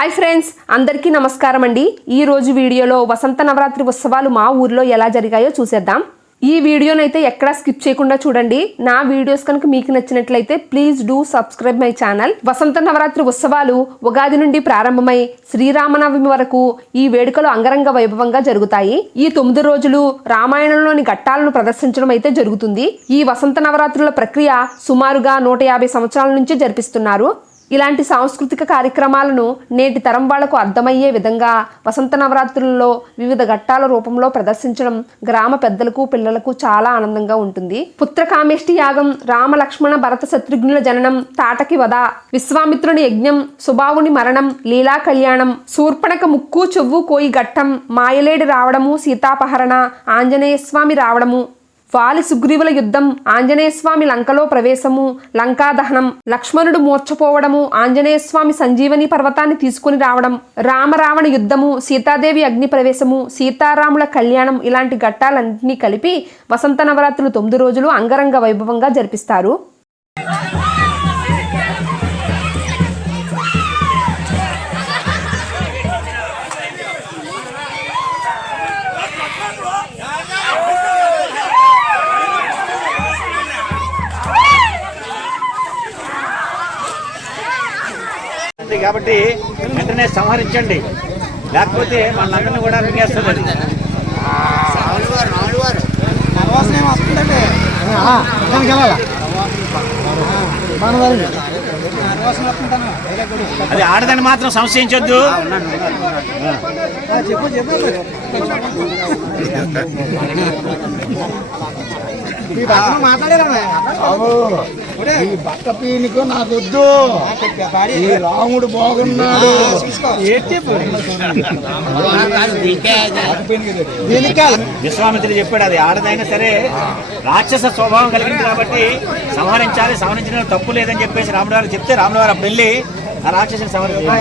Hi friends, అందరికీ నమస్కారం అండి. ఈ రోజు వీడియోలో వసంత నవరాత్రి ఉత్సవాలు మా ఊర్లో ఎలా జరిగాయో చూసేద్దాం. ఈ వీడియోనైతే ఎక్కడా స్కిప్ చేయకుండా చూడండి. నా వీడియోస్ కనుక మీకు నచ్చినట్లయితే please do subscribe my channel. Vasanta Navaratri ఉత్సవాలు ఉగాది నుండి ప్రారంభమై శ్రీరామనవమి వరకు ఈ వేడుకలు అంగరంగ వైభవంగా జరుగుతాయి. ఈ 9 రోజులు రామాయణంలోని ఘట్టాలను ప్రదర్శించడం అయితే జరుగుతుంది. ఈ వసంత నవరాత్రుల ప్రక్రియ సుమారుగా 150 సంవత్సరాల నుంచి జరిపిస్తున్నారు. ఇలాంటి సాంస్కృతిక కార్యక్రమాలను నేటి తరం వాళ్లకు అర్థమయ్యే విధంగా వసంత నవరాత్రుల్లో వివిధ ఘట్టాల రూపంలో ప్రదర్శించడం గ్రామ పెద్దలకు పిల్లలకు చాలా ఆనందంగా ఉంటుంది. పుత్రకామేష్టి యాగం, రామ లక్ష్మణ భరత శత్రుఘ్నుల జననం, తాటకి వధ, విశ్వామిత్రుని యజ్ఞం, సుబావుని మరణం, లీలా కళ్యాణం, శూర్పణక ముక్కు చెవ్వు కోయి ఘట్టం, మాయలేడి రావడము, సీతాపహరణ, ఆంజనేయ స్వామి రావడము, వాలి సుగ్రీవుల యుద్ధం, ఆంజనేయస్వామి లంకలో ప్రవేశము, లంకా దహనం, లక్ష్మణుడు మూర్ఛపోవడము, ఆంజనేయస్వామి సంజీవని పర్వతాన్ని తీసుకుని రావడం, రామరావణ యుద్ధము, సీతాదేవి అగ్ని ప్రవేశము, సీతారాముల కళ్యాణం ఇలాంటి ఘట్టాలన్నింటినీ కలిపి వసంత నవరాత్రులు 9 రోజులు అంగరంగ వైభవంగా జరిపిస్తారు. కాబట్టి వెంటనే సంహరించండి, లేకపోతే మనందరినీ కూడా మింగేస్తుంది. అది ఆడదని మాత్రం సంశయించొద్దు. ఈ బట్ట పీనికో నాకు వద్దు, ఈ రాముడు బాగున్నాడు. విశ్వామిత్రుడు చెప్పాడు అది ఆడదైనా సరే రాక్షస స్వభావం కలిగింది కాబట్టి సంహరించాలి, సంహరించడం తప్పు లేదని చెప్పేసి రాముడు వారు చెప్తే రాముడు వారు అప్పుడు వెళ్ళి ఆ రాక్షసుని సంహరించారు.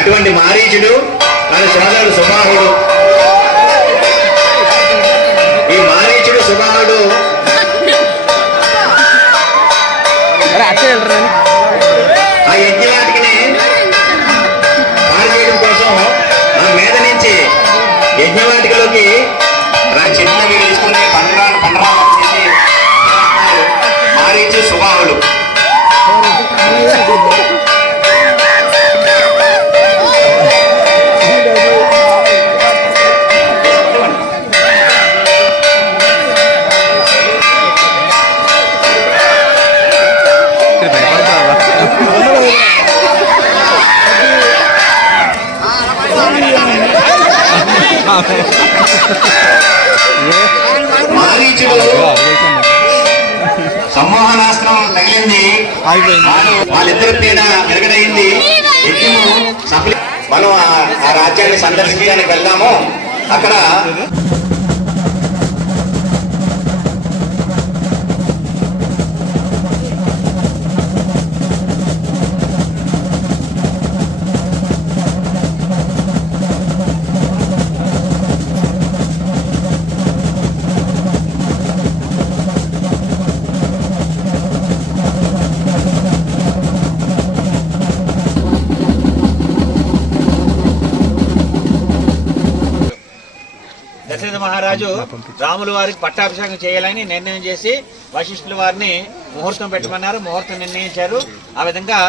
అటువంటి మారీచుడు తన సోదరుడు సుబాహుడు, ఈ మారీచుడు సుబాహుడు ఆ యజ్ఞవాటికిని పాడు చేయడం కోసం ఆ మీద నుంచి యజ్ఞవాటికలోకి చిన్న వీడు తీసుకుని పండరా మారీచు సుబాహుడు. మారీచుడు సమ్మోహనాస్త్రం తగిలింది, వాళ్ళిద్దరి పీడ వెరగడైంది. యజ్ఞము మనం ఆ రాజ్యాన్ని సందర్శించడానికి వెళ్దాము. అక్కడ దశరథ మహారాజు రాముల వారికి పట్టాభిషేకం చేయాలని నిర్ణయం చేసి వశిష్ఠుల వారిని ముహూర్తం పెట్టమన్నారు. ముహూర్తం నిర్ణయించారు. ఆ విధంగా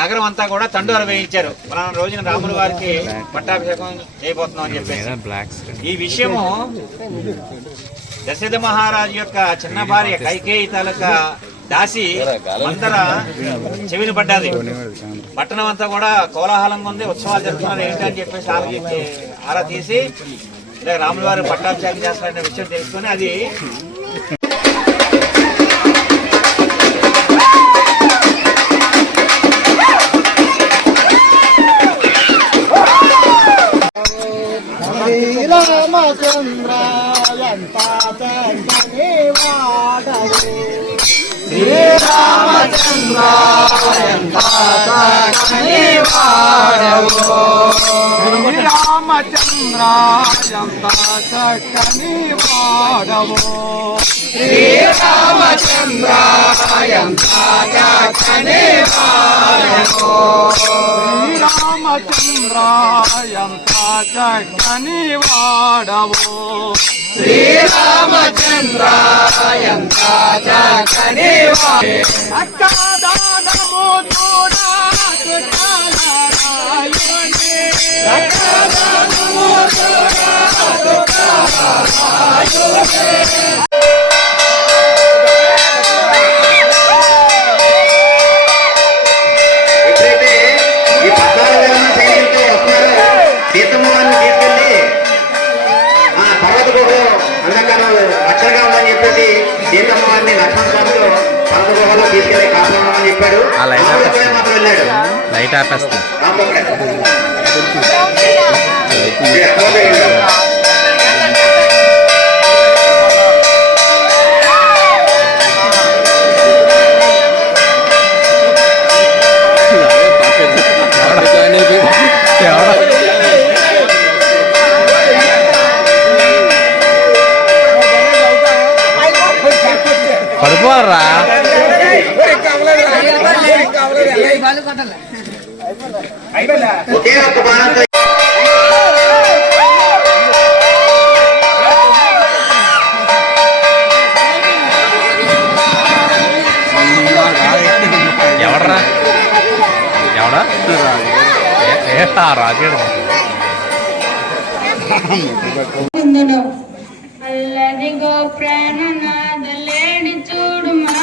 నగరం అంతా కూడా తండోర వేయించారు. మన రోజున రాముల వారికి పట్టాభిషేకం చేయబోతున్నాం అని చెప్పేసి. ఈ విషయము దశరథ మహారాజు యొక్క చిన్న భార్య కైకేయి తాలూకా దాసి మందర చెవిని పడ్డది. పట్టణం అంతా కూడా కోలాహలంగా ఉంది, ఉత్సవాలు జరుగుతున్నారు ఏంటని చెప్పేసి ఆలోచించి ఆరా తీసి ఇలా రాముల వారు పట్టాభిషేకం చేస్తారనే విషయం తెలుసుకొని అది శ్రీరామచంద్ర ఎంత చక్కని వాడవు, శ్రీరామచంద్ర ఎంత చక్కని వాడవు, శ్రీరామచంద్ర ఎంత చక్కని వాడవు, శ్రీరామచంద్ర ఎంత చక్కని వాడవు, శ్రీరామచంద్ర ఎంత చక్కని వాడవు, శ్రీరామచంద్ర ఎంత చక్కని వాడవు, అక్కదానము చూడా సుఖాలరాయుని, అక్కదానము చూడా సుఖాలరాయుని. సీతమ్మవారిని తీసుకెళ్లి ఆ పర్వత గుహలో అందంగా రక్షణగా ఉందని చెప్పేసి సీతమ్మవారిని లక్ష్మణ స్వామితో పర్వత గుహలో తీసుకెళ్లి కాపాడమని చెప్పాడు. మాత్రం వెళ్ళాడు. లైట్ ఆపేస్తుంది. పడిపోరా ఒకే ఒక్క బాణంతో ఎవడరా ఎవడా రాజేడు అల్లదిగో ప్రాణనాథలేడి చూడుమా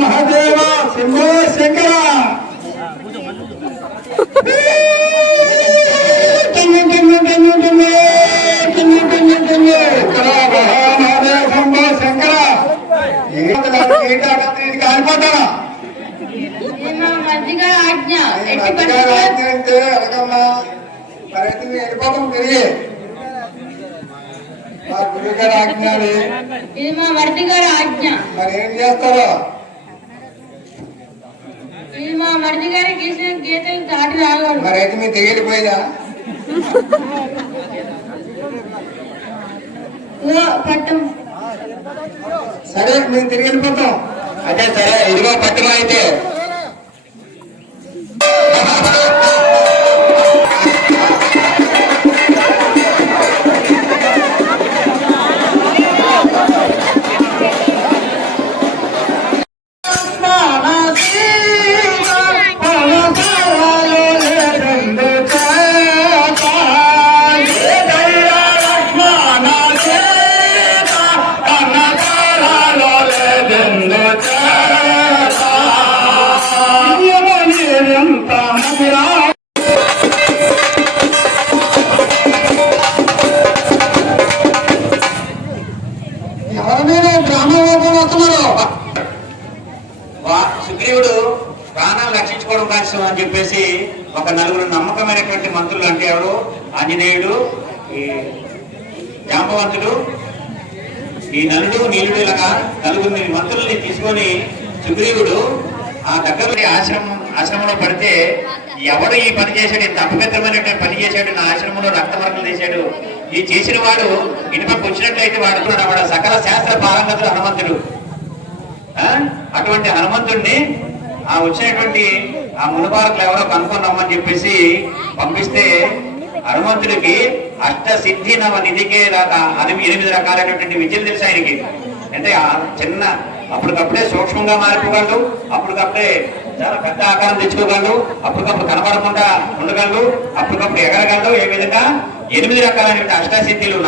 మహాదేవ శంభో శంకర కాలిపోతానా మధ్యగా ఆజ్ఞ అంటే అడగమ్మా మరి వెళ్ళిపోతాం తిరిగి మా గురువు గారు ఆజ్ఞాలి ఇది మా మరిది గారి ఆజ్ఞ. మరి ఏం చేస్తారో ఇది మా మరిది గారి గీసిన గీతలు దాటి రాగలరు. మరి అయితే మీ తెగిలిపోయిందా పట్టం సరే మేము తిరిగి వెళ్ళిపోతాం. అదే సరే ఇదిగో పట్టణం అయితే సుగ్రీవుడు ప్రాణాలు రక్షించుకోవడం కోసం అని చెప్పేసి ఒక నలుగురు నమ్మకమైనటువంటి మంత్రులు అంటే ఎవరు ఆంజనేయుడు, ఈ జాంబవంతుడు, ఈ నలుడు నీలుడు ఇలాగా నలుగురు మంత్రుల్ని తీసుకొని సుగ్రీవుడు ఆ దగ్గర ఆశ్రమంలో పడితే ఎవడు ఈ పని చేశాడు, ఇంత అపవిత్రమైనటువంటి పని చేశాడు, నా ఆశ్రమంలో రక్తమరకలు చేశాడు, ఈ చేసిన వాడు ఇనుపకు వచ్చినట్లయితే వాడు సకల శాస్త్ర పారంగతుడు హనుమంతుడు. అటువంటి హనుమంతుడిని ఆ వచ్చినటువంటి ఆ మునుపాలకులు ఎవరో కనుక్కున్నామని చెప్పేసి పంపిస్తే హనుమంతుడికి అష్ట సిద్ధి నవ నిధికే దాకా 8 రకాలైనటువంటి విద్యలు తెలుసు ఆయనకి. అంటే ఆ చిన్న అప్పటికప్పుడే సూక్ష్మంగా మారిపోగలడు, అప్పటికప్పుడే చాలా పెద్ద ఆకారం తెచ్చుకోగలడు, అప్పటికప్పుడు కనపడకుండా ఉండగలడు, అప్పటికప్పుడు ఎగరగలడు. ఏ విధంగా 8 రకాలైన అష్టసిద్ధులు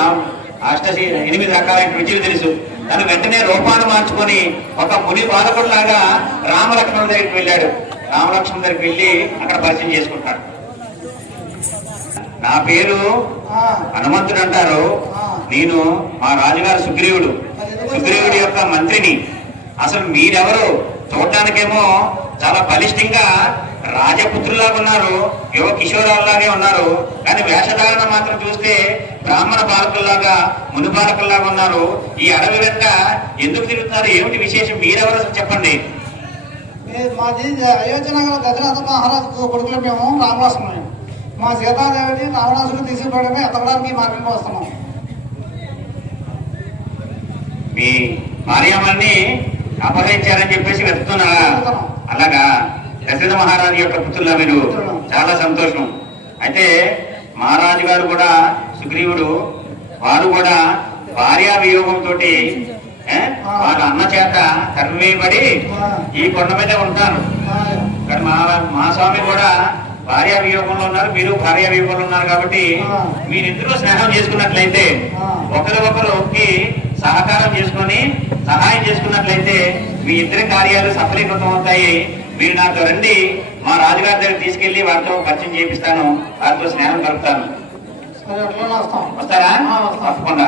8 రకాలైన విద్యలు తెలుసు. తను వెంటనే రూపాన్ని మార్చుకొని ఒక ముని బాలకుడు లాగా రామలక్ష్మణ దగ్గరికి వెళ్ళాడు. రామలక్ష్మణ దగ్గరికి వెళ్ళి అక్కడ పరిచయం చేసుకుంటాడు. నా పేరు హనుమంతుడు అంటారు, నేను మా రాజుగారు సుగ్రీవుడి యొక్క మంత్రిని. అసలు మీరెవరు? చూడటానికేమో చాలా బలిష్టంగా రాజపుత్రులాగా ఉన్నారు, యువ కిషోరాల్లాగే ఉన్నారు, కానీ వేషధారణ మాత్రం చూస్తే బ్రాహ్మణ పాలకుల్లాగా ముని పాలకుల్లాగా ఉన్నారు. ఈ అడవి వెంట ఎందుకు తిరుగుతున్నారు? ఏమిటి విశేషం? మీరెవరు చెప్పండి. మాది అయోధ్య నగర దశరథ మహారాజు కొడుకులు మేము రామవాసనం. మా సీతాదేవిని రావణాసుడు తీసుకుపోవడమే ఎతకడానికి మార్గంగా వస్తున్నాం. మీ భార్యమ్మల్ని అపహరించారని చెప్పేసి వెతుకుతున్నారా? అలాగా, దశరథ మహారాజు యొక్క పుత్రులా మీరు? చాలా సంతోషం. అయితే మహారాజు గారు కూడా సుగ్రీవుడు వారు కూడా భార్యా వియోగంతో వాళ్ళ అన్న చేత కర్మేయబడి ఈ కొండ మీద ఉంటారు. కానీ మా స్వామి కూడా భార్యా వియోగంలో ఉన్నారు, మీరు భార్యా వియోగంలో ఉన్నారు. కాబట్టి మీరిద్దరూ స్నేహం చేసుకున్నట్లయితే, ఒకరికి సహకారం చేసుకొని సహాయం చేసుకున్నట్లయితే మీ ఇద్దరి కార్యాలు సఫలీకృతం అవుతాయి. మీరు నాతో రండి, మా రాజుగారి దగ్గర తీసుకెళ్లి వారితో పరిచయం చేపిస్తాను, వారితో స్నేహం కలుపుతాను. వస్తారా? తప్పకుండా.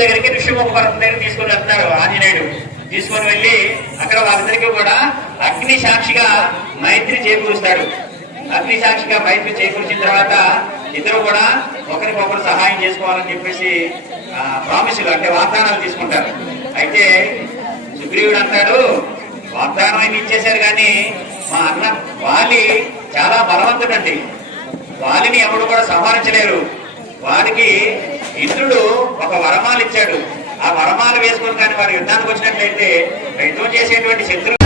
దగ్గరికి ఋషిముఖ పర్వతం దగ్గర తీసుకొని వెళ్తాడు ఆంజనేయుడు. తీసుకొని వెళ్ళి అక్కడ వాళ్ళిద్దరికీ కూడా అగ్ని సాక్షిగా మైత్రి చేకూరుస్తాడు. అగ్ని సాక్షిగా మైత్రి చేకూర్చిన తర్వాత ఇద్దరు కూడా ఒకరికొకరు సహాయం చేసుకోవాలని చెప్పేసి ప్రామిసులు అంటే వాగ్దానాలు తీసుకుంటారు. అయితే సుగ్రీవుడు అంటాడు, వాగ్దానం అయిన ఇచ్చేశారు కానీ మా అన్న వాలి చాలా బలవంతుడండి, వాలిని ఎవరు కూడా సంహరించలేరు. వాడికి ఇంద్రుడు ఒక వరమాలు ఇచ్చాడు. ఆ వరమాలు వేసుకొని కానీ వారు యుద్ధానికి వచ్చినట్లయితే యుద్ధం చేసేటువంటి శత్రువు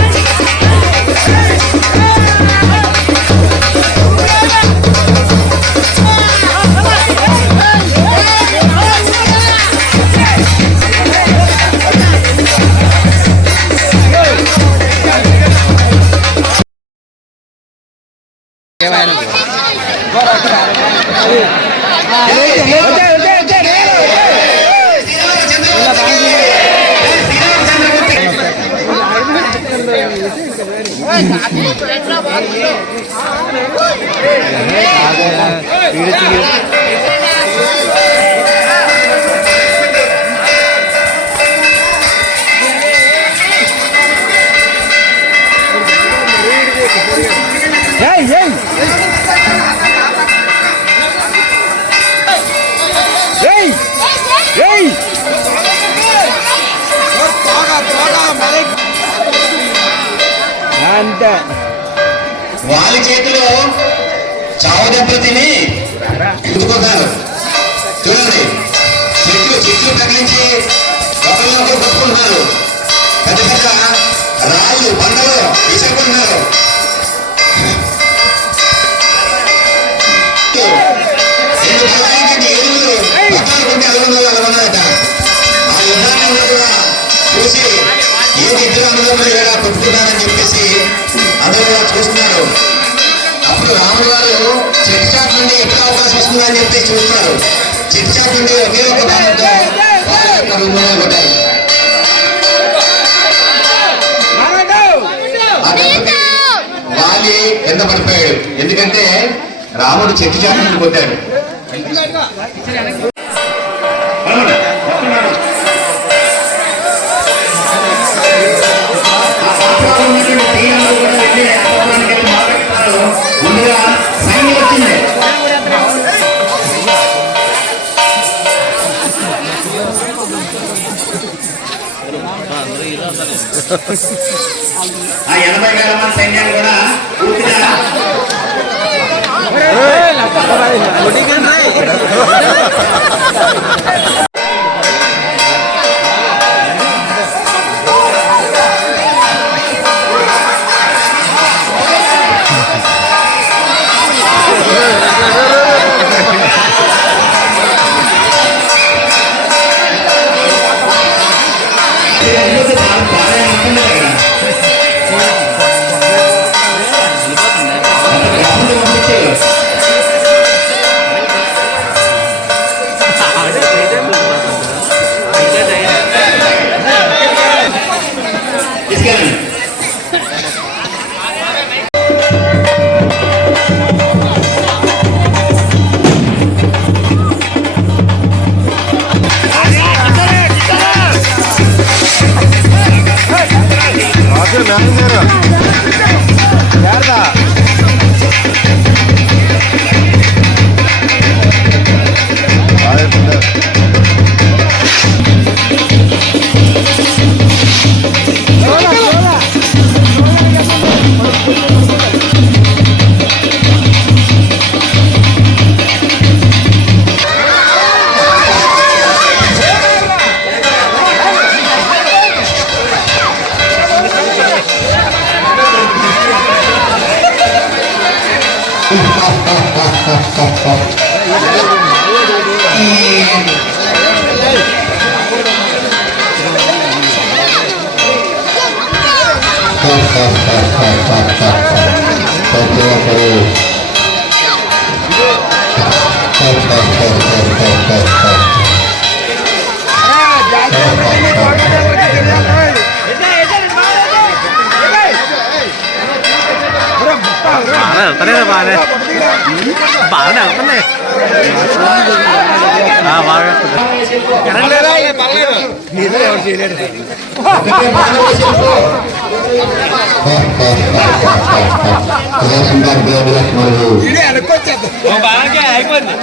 వాలి చేతిలో చావు దెబ్బ తిని గుర్తుకోగారు. చూడండి, చెట్లు తగిలించి ఒకరినొకరు కొట్టుకుంటున్నారు, పెద్ద పెద్ద రాళ్ళు బండలు విసురుకుంటున్నారు. ఎరువులు పట్టాలకుంటే అలగొన్నారట. ఆ యుద్ధాన్ని కూడా చూసి ఏ ఇద్దరు అనుభవం ఇలా కొట్టుకున్నారని చెప్పేసి అందరూ చూస్తున్నారు. అప్పుడు రాముడు గారు చెట్టు చాటు నుండి ఎక్కడ అవకాశం వస్తుందని చెప్పి చూస్తున్నారు. చెట్టు చాటు నుండి ఒకే ఒక బాణంతో వాళ్ళ యొక్క విమానాలు పడ్డాయి. వాలి కింద పడిపోయాడు, ఎందుకంటే రాముడు చెట్టు చాటు నుండి కొట్టాడు. ముందుగా సైన్యం వచ్చింది. ఆ 80,000 మంది సైన్యాన్ని కూడా పూర్తిగా వెళ్తానే బాగానే బాగానే వెళ్తుంది బాగా అయిపోయింది.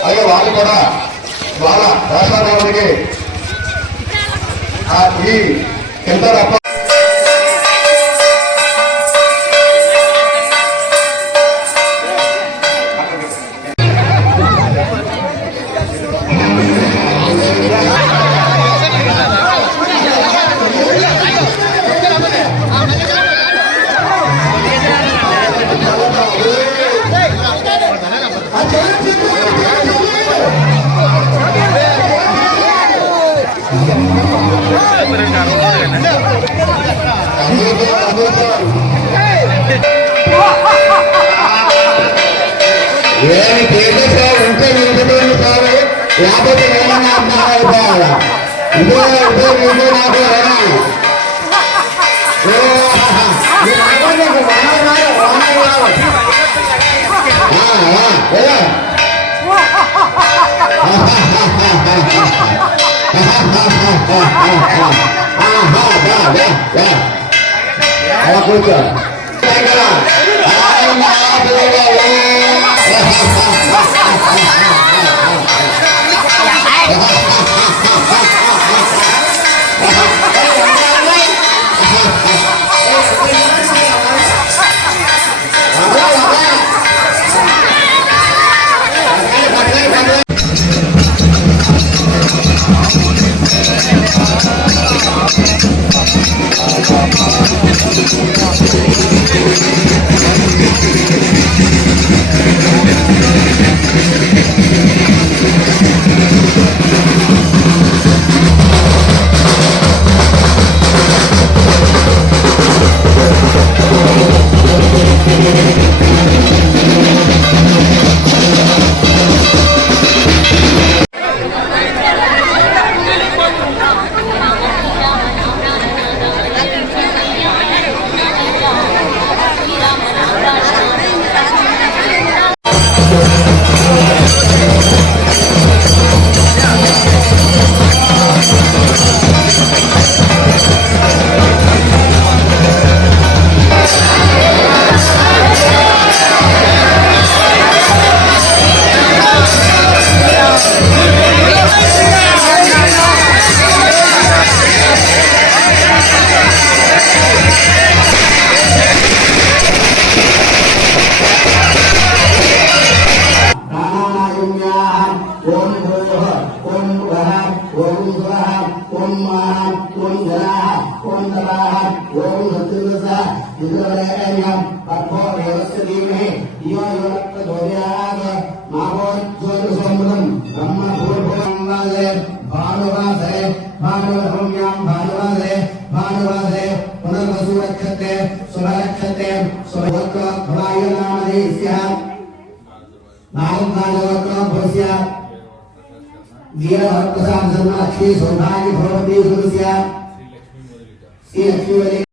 అలాగే వాళ్ళు కూడా వాళ్ళ రాష్ట్రానికి ఈ ఎంత ఏమి చేసే సార్ ఉంటే నిలుపుతుంది సార్ లేకపోతే ఏమన్నా అమ్మాయి అయిపోవాలా ఇదే నాకు అలా కూర్చో स्वाहा ओम सत्युसा इन्द्रवरेण्यं पठो देवस्य धीमहि यो यो प्रचोदयात् माभो ज्योतिषोमृतं ब्रह्म भूर्भुवस्सुः भानुवासरे भानुरम्यां भानुवासरे भानुवासरे पुनर्वसु रक्षते शुभरक्षते शुभवक्र भवायुनामधेयस्य नारदानवक्र भवस्य वीरभद्रसां सन्माक्षी सौभाग्य भवति सुरस्य श्री लक्ष्मी